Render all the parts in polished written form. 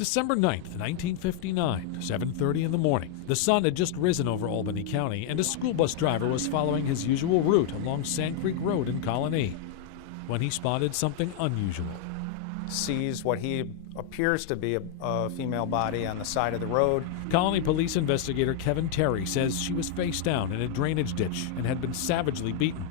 December 9th, 1959, 7:30 in the morning. The sun had just risen over Albany County, and a school bus driver was following his usual route along Sand Creek Road in Colonie when he spotted something unusual. Sees what he appears to be a female body on the side of the road. Colonie Police investigator Kevin Terry says she was face down in a drainage ditch and had been savagely beaten.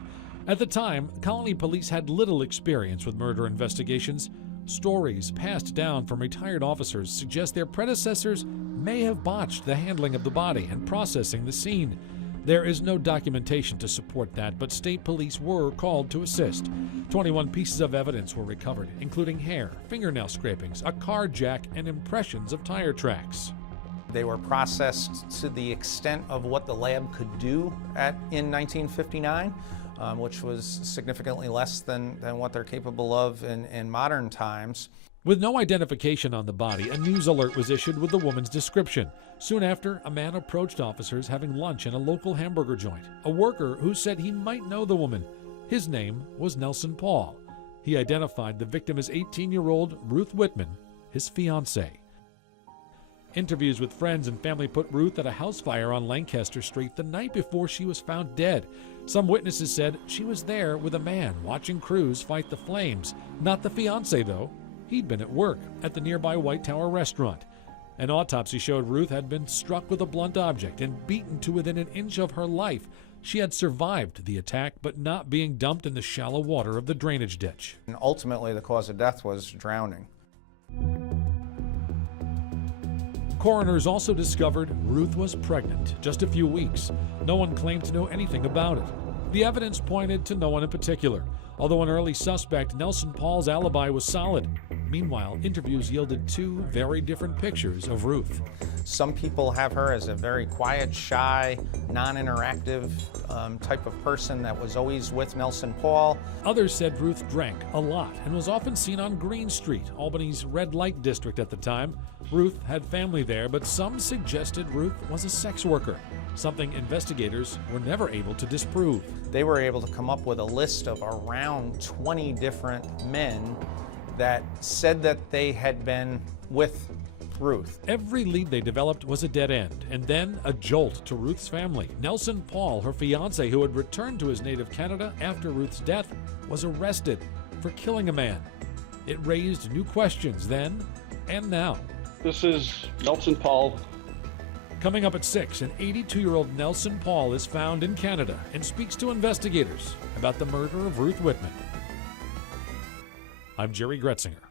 At the time, Colonie Police had little experience with murder investigations. Stories passed down from retired officers suggest their predecessors may have botched the handling of the body and processing the scene. There is no documentation to support that, but state police were called to assist. 21 pieces of evidence were recovered, including hair, fingernail scrapings, a car jack, and impressions of tire tracks. They were processed to the extent of what the lab could do in 1959, which was significantly less than what they're capable of in modern times. With no identification on the body, a news alert was issued with the woman's description. Soon after, a man approached officers having lunch in a local hamburger joint, a worker who said he might know the woman. His name was Nelson Paul. He identified the victim as 18-year-old Ruth Whitman, his fiancée. Interviews with friends and family put Ruth at a house fire on Lancaster Street the night before she was found dead. Some witnesses said she was there with a man watching crews fight the flames. Not the fiancé, though. He'd been at work at the nearby White Tower restaurant. An autopsy showed Ruth had been struck with a blunt object and beaten to within an inch of her life. She had survived the attack, but not being dumped in the shallow water of the drainage ditch. And ultimately, the cause of death was drowning. Coroners also discovered Ruth was pregnant just a few weeks. No one claimed to know anything about it. The evidence pointed to no one in particular, although an early suspect, Nelson Paul's alibi was solid. Meanwhile, interviews yielded two very different pictures of Ruth. Some people have her as a very quiet, shy, non-interactive type of person that was always with Nelson Paul. Others said Ruth drank a lot and was often seen on Green Street, Albany's red light district at the time. Ruth had family there, but some suggested Ruth was a sex worker, something investigators were never able to disprove. They were able to come up with a list of around 20 different men that said that they had been with Ruth. Every lead they developed was a dead end, and then a jolt to Ruth's family. Nelson Paul, her fiancé, who had returned to his native Canada after Ruth's death, was arrested for killing a man. It raised new questions then and now. This is Nelson Paul. Coming up at 6, an 82-year-old Nelson Paul is found in Canada and speaks to investigators about the murder of Ruth Whitman. I'm Jerry Gretzinger.